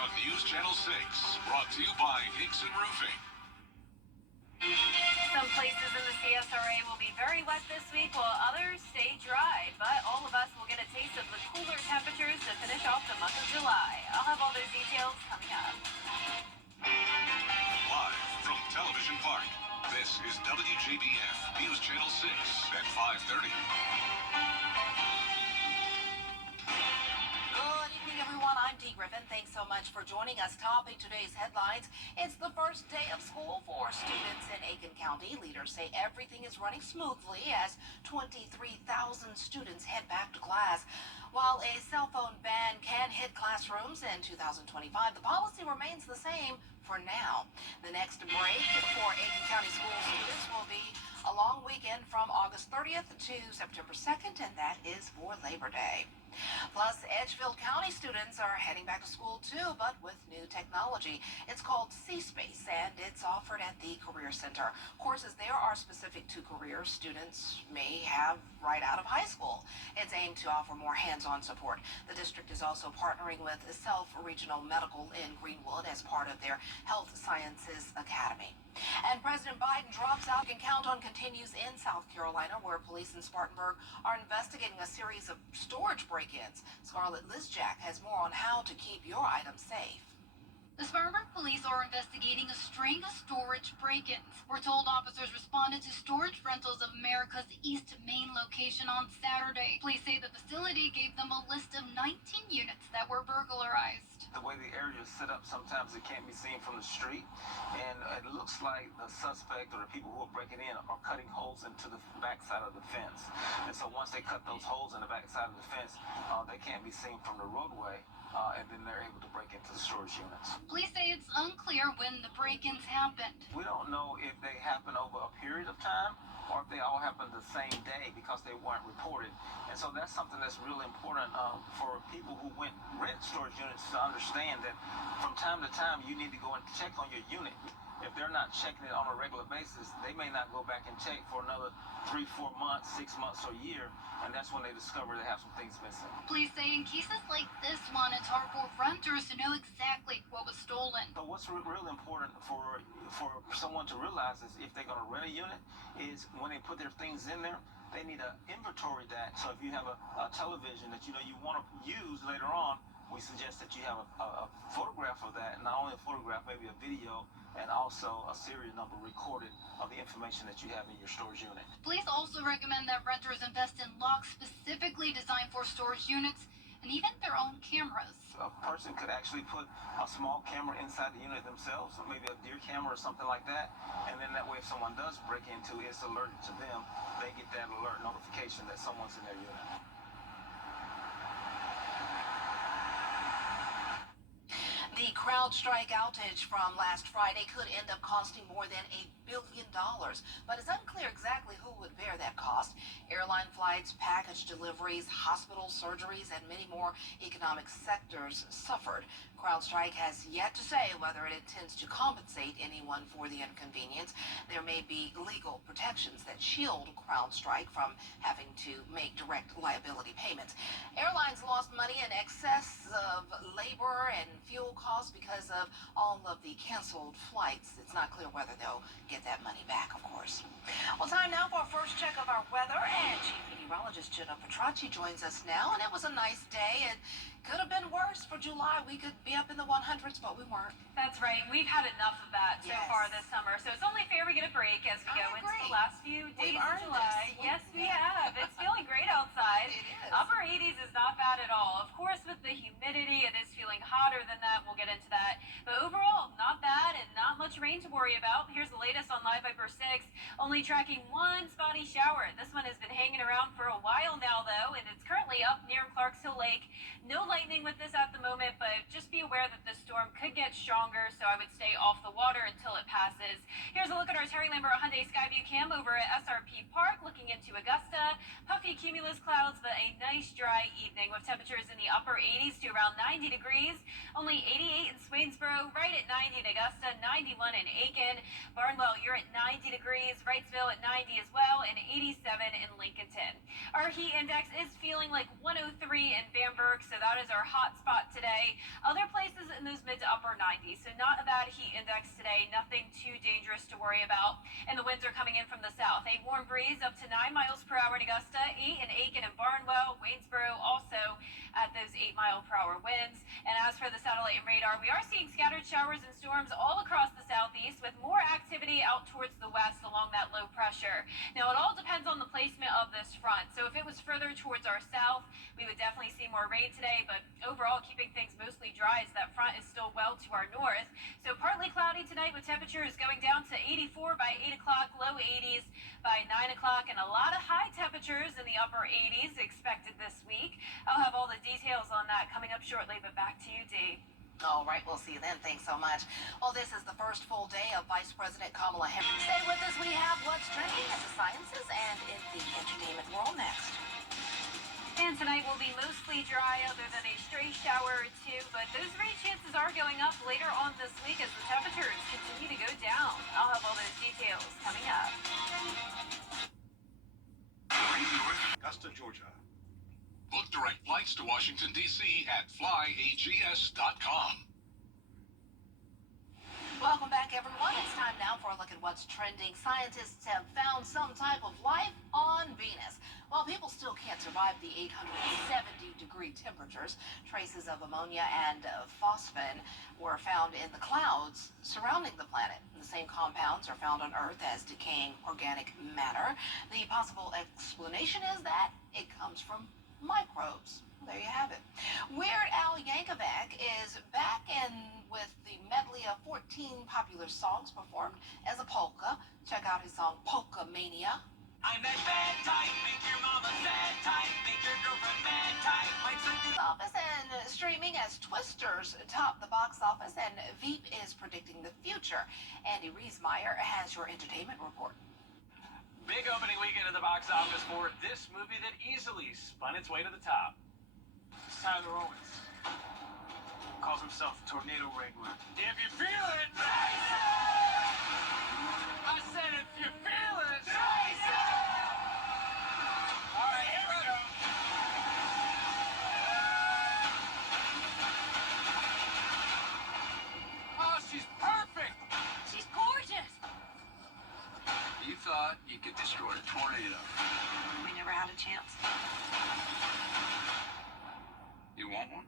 on News Channel 6, brought to you by Hickson Roofing. Some places in the CSRA will be very wet this week, while others stay dry. But all of us will get a taste of the cooler temperatures to finish off the month of July. I'll have all those details coming up. Live from Television Park, this is WJBF News Channel 6 at 5:30. Good evening, everyone. I'm Dee Griffin. Thanks so much for joining us. Topping today's headlines, it's the first day of school for students in Aiken County. Leaders say everything is running smoothly as 23,000 students head back to class. While a cell phone ban can hit classrooms in 2025, the policy remains the same for now. The next break for Aiken County school students will be a long weekend from August 30th to September 2nd, and that is for Labor Day. Plus, Edgefield County students are heading back to school too, but with new technology. It's called C-Space, and it's offered at the Career Center. Courses there are specific to careers students may have right out of high school. It's aimed to offer more hands-on support. The district is also partnering with Self Regional Medical in Greenwood as part of their Health Sciences Academy. And President Biden drops out and countdown continues in South Carolina, where police in Spartanburg are investigating a series of storage break-ins. Scarlett Lizjack has more on how to keep your items safe. The Spartanburg police are investigating a string of storage break-ins. We're told officers responded to Storage Rentals of America's East Main location on Saturday. Police say the facility gave them a list of 19 units that were burglarized. The way the area is set up, sometimes it can't be seen from the street, and it looks like the suspect or the people who are breaking in are cutting holes into the backside of the fence. And so once they cut those holes in the backside of the fence, they can't be seen from the roadway, and then they're able to break into the storage units. Police say it's unclear when the break-ins happened. We don't know if they happen over a period of time or if they all happened the same day because they weren't reported. And so that's something that's really important for people who rent storage units to understand that from time to time you need to go and check on your unit. If they're not checking it on a regular basis, they may not go back and check for another 3, 4 months, 6 months, or a year, and that's when they discover they have some things missing. Police say in cases like this one, it's hard for renters to know exactly what was stolen. So what's really important for someone to realize is if they're going to rent a unit is when they put their things in there, they need to inventory that. So if you have a television that you want to use later on, we suggest that you have a photograph of that, and not only a photograph, maybe a video, and also a serial number recorded of the information that you have in your storage unit. Police also recommend that renters invest in locks specifically designed for storage units and even their own cameras. A person could actually put a small camera inside the unit themselves, maybe a deer camera or something like that, and then that way if someone does break into it, it's alerted to them. They get that alert notification that someone's in their unit. The CrowdStrike outage from last Friday could end up costing more than $1 billion, but it's unclear exactly who would bear that cost. Airline flights, package deliveries, hospital surgeries, and many more economic sectors suffered. CrowdStrike has yet to say whether it intends to compensate anyone for the inconvenience. There may be legal protections that shield CrowdStrike from having to make direct liability payments. Airlines lost money in excess of labor and fuel costs because of all of the canceled flights. It's not clear whether they'll get that money back, of course. Well, time now for our first check of our weather, and Chief Meteorologist Jenna Petracci joins us now, and it was a nice day, and could have been worse for July. We could be up in the 100s, but we weren't. That's right. We've had enough of that so far this summer, so it's only fair we get a break as we go into the last few days of July. Yes, we have. It's feeling great outside. It is. Upper 80s is not bad at all. Of course, with the humidity, it is feeling hotter than that. We'll get into that. But overall, not bad and not much rain to worry about. Here's the latest on Live Viper 6. Only tracking one spotty shower. This one has been hanging around for a while now, though, and it's currently up near Clarks Hill Lake. No lightning with this at the moment, but just be aware that the storm could get stronger, so I would stay off the water until it passes. Here's a look at our Terry Lambert Hyundai Skyview Cam over at SRP Park, looking into Augusta. Puffy cumulus clouds, but a nice dry evening with temperatures in the upper 80s to around 90 degrees. Only 88 in Swainsboro, right at 90 in Augusta, 91 in Aiken. Barnwell, you're at 90 degrees. Wrightsville at 90 as well, and 87 in Lincolnton. Our heat index is feeling like 103 in Bamberg, so that is our hot spot today. today. Other places in those mid to upper 90s, so not a bad heat index today. Nothing too dangerous to worry about. And the winds are coming in from the south. A warm breeze up to 9 miles per hour in Augusta, 8 in Aiken and Barnwell. Waynesboro also at those 8-mile-per-hour winds. And as for the satellite and radar, we are seeing scattered showers and storms all across the southeast with more activity out towards the west along that low pressure. Now, it all depends on the placement of this front. So if it was further towards our south, we would definitely see more rain today, but overall keeping things mostly dry as that front is still well to our north. So partly cloudy tonight with temperatures going down to 84 by 8 o'clock, low 80s by 9 o'clock, and a lot of high temperatures in the upper 80s expected this week. I'll have all the details on that coming up shortly, but back to you, Dee. All right, we'll see you then. Thanks so much. Well, this is the first full day of Vice President Kamala Harris. Stay with us. We have what's trending in the sciences and in the entertainment world next. And tonight will be mostly dry other than a stray shower or two, but those rain chances are going up later on this week as the temperatures continue to go down. I'll have all those details coming up. Augusta, Georgia. Book direct flights to Washington, D.C. at flyags.com. Welcome back, everyone. It's time now for a look at what's trending. Scientists have found some type of life on Venus. While people still can't survive the 870-degree temperatures, traces of ammonia and phosphine were found in the clouds surrounding the planet. The same compounds are found on Earth as decaying organic matter. The possible explanation is that it comes from microbes. There you have it. Weird Al Yankovic is back in with the medley of 14 popular songs performed as a polka. Check out his song Polka Mania. I'm that bad type, make your mama sad type, make your girlfriend mad type, might suck the Office and streaming as Twisters top the box office, and Veep is predicting the future. Andy Riesmeyer has your entertainment report. big opening weekend at the box office for this movie that easily spun its way to the top. Tyler Owens calls himself Tornado Wrangler. If you feel it, I said if you feel it, all right, here we go. Oh, she's perfect. She's gorgeous. You thought you could destroy a tornado. We never had a chance. You want one?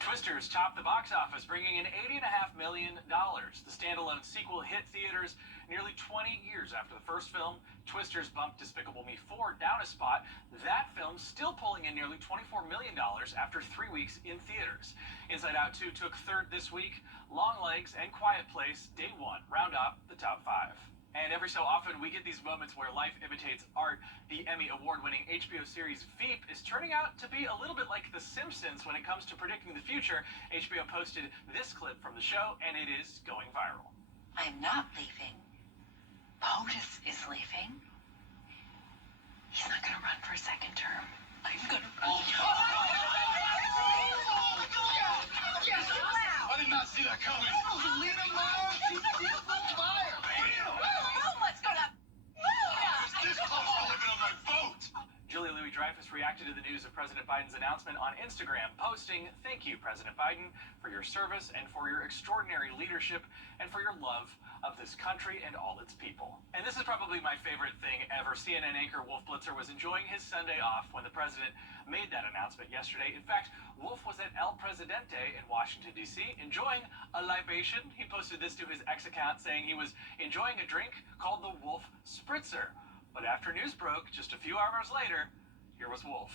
Twisters topped the box office, bringing in $80.5 million. The standalone sequel hit theaters nearly 20 years after the first film. Twisters bumped Despicable Me 4 down a spot. That film still pulling in nearly $24 million after 3 weeks in theaters. Inside Out 2 took third this week. Longlegs and Quiet Place, day one, round up the top 5. And every so often, we get these moments where life imitates art. The Emmy award-winning HBO series Veep is turning out to be a little bit like The Simpsons when it comes to predicting the future. HBO posted this clip from the show, and it is going viral. I'm not leaving. POTUS is leaving. He's not going to run for a second term. I'm going to run. I did not see that coming. Leave him alone. She's on fire. This close to living on my vote. Julia Louis-Dreyfus reacted to the news of President Biden's announcement on Instagram, posting, "Thank you, President Biden, for your service and for your extraordinary leadership and for your love of this country and all its people." And this is probably my favorite thing ever. CNN anchor Wolf Blitzer was enjoying his Sunday off when the president made that announcement yesterday. In fact, Wolf was at El Presidente in Washington, D.C., enjoying a libation. He posted this to his X account saying he was enjoying a drink called the Wolf Spritzer. But after news broke, just a few hours later, here was Wolf.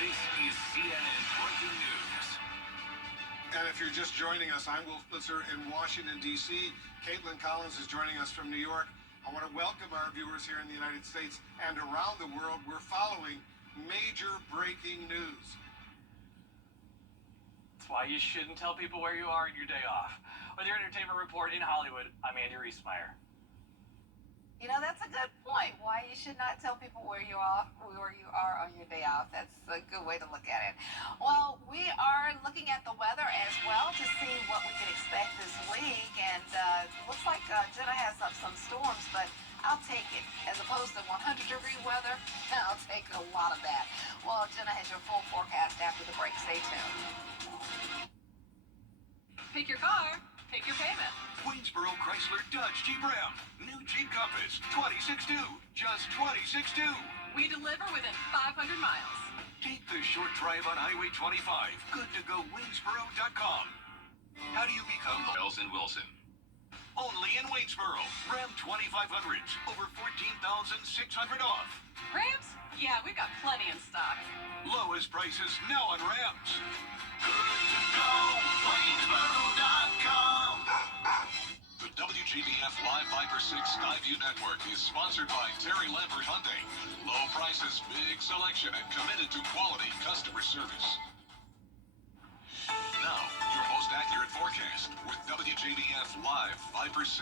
This is CNN Breaking News. And if you're just joining us, I'm Wolf Blitzer in Washington, D.C. Caitlin Collins is joining us from New York. I want to welcome our viewers here in the United States and around the world. We're following major breaking news. That's why you shouldn't tell people where you are on your day off. With your entertainment report in Hollywood, I'm Andy Riesmeyer. You know, that's a good point. Why you should not tell people where you are on your day off. That's a good way to look at it. Well, we are looking at the weather as well to see what we can expect this week. And looks like Jenna has some storms, but I'll take it. As opposed to 100-degree weather, I'll take a lot of that. Well, Jenna has your full forecast after the break. Stay tuned. pick your car, pick your payment. Waynesboro Chrysler Dodge Jeep Ram. New Jeep Compass, 26.2. Just 26.2. We deliver within 500 miles. Take the short drive on Highway 25. Good to go Waynesboro.com. How do you become the Wilson Wilson? Only in Waynesboro. Ram 2500s. Over 14,600 off. Rams? Yeah, we've got plenty in stock. Lowest prices now on Rams. Good to go Waynesboro.com. The WJBF Live Viper 6 Skyview Network is sponsored by Terry Lambert Hyundai. Low prices, big selection, and committed to quality customer service. Now, your most accurate forecast with WJBF Live Viper 6.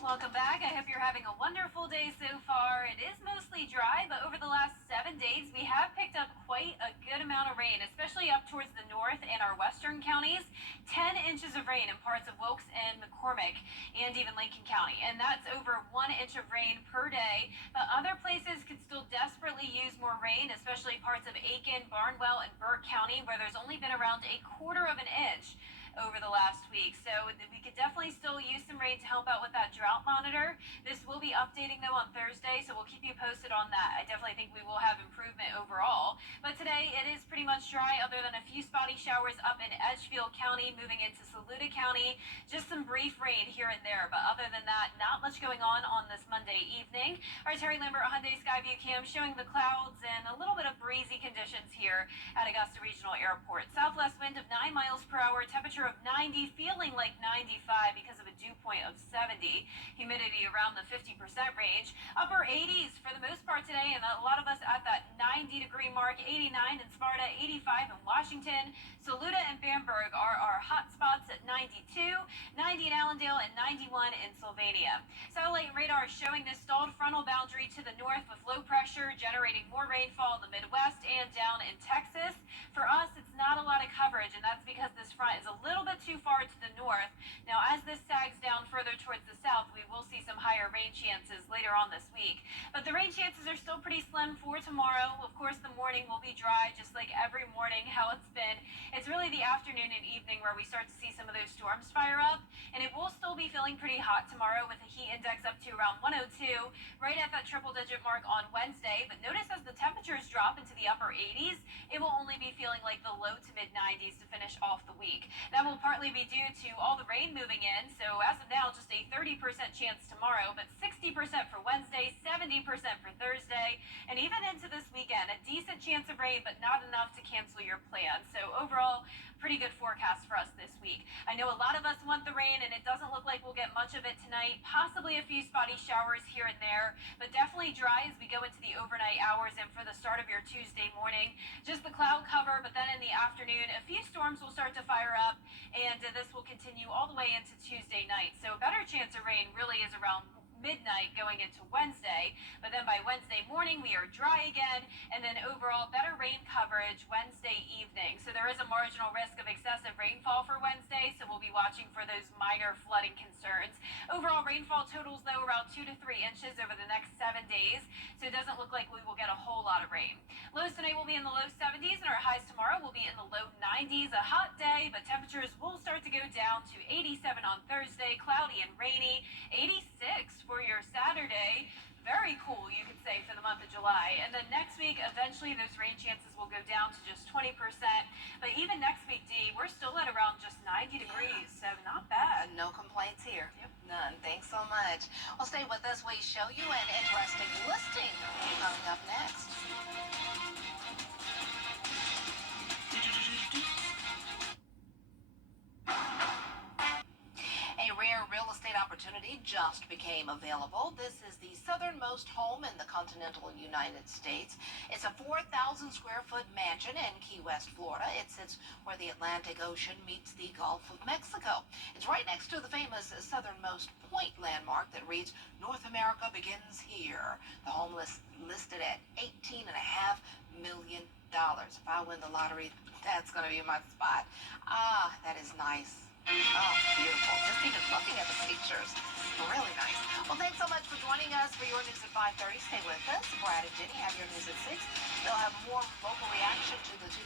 Welcome back. I hope you're having a wonderful day so far. It is mostly dry, but over the last 7 days, we have picked up quite a good amount of rain, especially up towards the north and our western counties. 10 inches of rain in parts of Wilkes and McCormick and even Lincoln County. And that's over 1 inch of rain per day. But other places could still desperately use more rain, especially parts of Aiken, Barnwell, and Burke County, where there's only been around 1/4 of an inch over the last week. So we could definitely still use some rain to help out with that drought monitor. This will be updating though on Thursday, so we'll keep you posted on that. I definitely think we will have improvement overall. But today it is pretty much dry other than a few spotty showers up in Edgefield County, moving into Saluda County. Just some brief rain here and there, but other than that, not much going on this Monday evening. Our Terry Lambert Hyundai Skyview cam showing the clouds and a little bit of breezy conditions here at Augusta Regional Airport. Southwest wind of 9 miles per hour, temperature of 90, feeling like 95 because of a dew point of 70. Humidity around the 50% range. Upper 80s for the most part today, and a lot of us at that 90-degree mark. 89 in Sparta, 85 in Washington. Saluda and Bamberg are our hot spots at 92, 90 in Allendale, and 91 in Sylvania. Satellite radar showing this stalled frontal boundary to the north with low pressure generating more rainfall in the Midwest and down in Texas. For us, it's not a lot of coverage, and that's because this front is a little bit too far to the north. Now, as this sags down further towards the south, we will see some higher rain chances later on this week. But the rain chances are still pretty slim for tomorrow. Of course, the morning will be dry, just like every morning how it's been. It's really the afternoon and evening where we start to see some of those storms fire up, and it will still be feeling pretty hot tomorrow with a heat index up to around 102, right at that triple-digit mark on Wednesday. But notice as the temperatures drop into the upper 80s, it will only be feeling like the low to mid-90s to finish off the week. That will partly be due to all the rain moving in, so as of now, just a 30% chance tomorrow, but 60% for Wednesday, 70% for Thursday, and even into this weekend, a decent chance of rain, but not enough to cancel your plans. So overall, pretty good forecast for us this week. I know a lot of us want the rain, and it doesn't look like we'll get much of it tonight. Possibly a few spotty showers here and there, but definitely dry as we go into the overnight hours and for the start of your Tuesday morning. Just the cloud cover, but then in the afternoon, a few storms will start to fire up, and this will continue all the way into Tuesday night. So a better chance of rain really is around midnight going into Wednesday, but then by Wednesday morning we are dry again, and then overall better rain coverage Wednesday evening. So there is a marginal risk of excessive rainfall for Wednesday, so we'll be watching for those minor flooding concerns. Overall rainfall totals though around 2 to 3 inches over the next 7 days, so it doesn't look like we will get a whole lot of rain. Lows tonight will be in the low 70s, and our highs tomorrow will be in the low 90s. A hot day, but temperatures will start to go down to 87 on Thursday, cloudy and rainy, 86 for your Saturday. Very cool, you could say, for the month of July. And then next week, eventually those rain chances will go down to just 20%. But even next week, Dee, we're still at around just 90 degrees, so not bad. No complaints here. Yep. None. Thanks so much. Well, stay with us. We show you an interesting listing coming up next. A rare real estate opportunity just became available. This is the southernmost home in the continental United States. It's a 4,000 square foot mansion in Key West, Florida. It sits where the Atlantic Ocean meets the Gulf of Mexico. It's right next to the famous southernmost point landmark that reads, "North America begins here." The home listed at $18.5 million. If I win the lottery, that's going to be my spot. Ah, that is nice. Oh, beautiful. Just even looking at the pictures. Really nice. Well, thanks so much for joining us for your news at 5:30. Stay with us. Brad and Jenny have your news at 6. They'll have more local reaction to the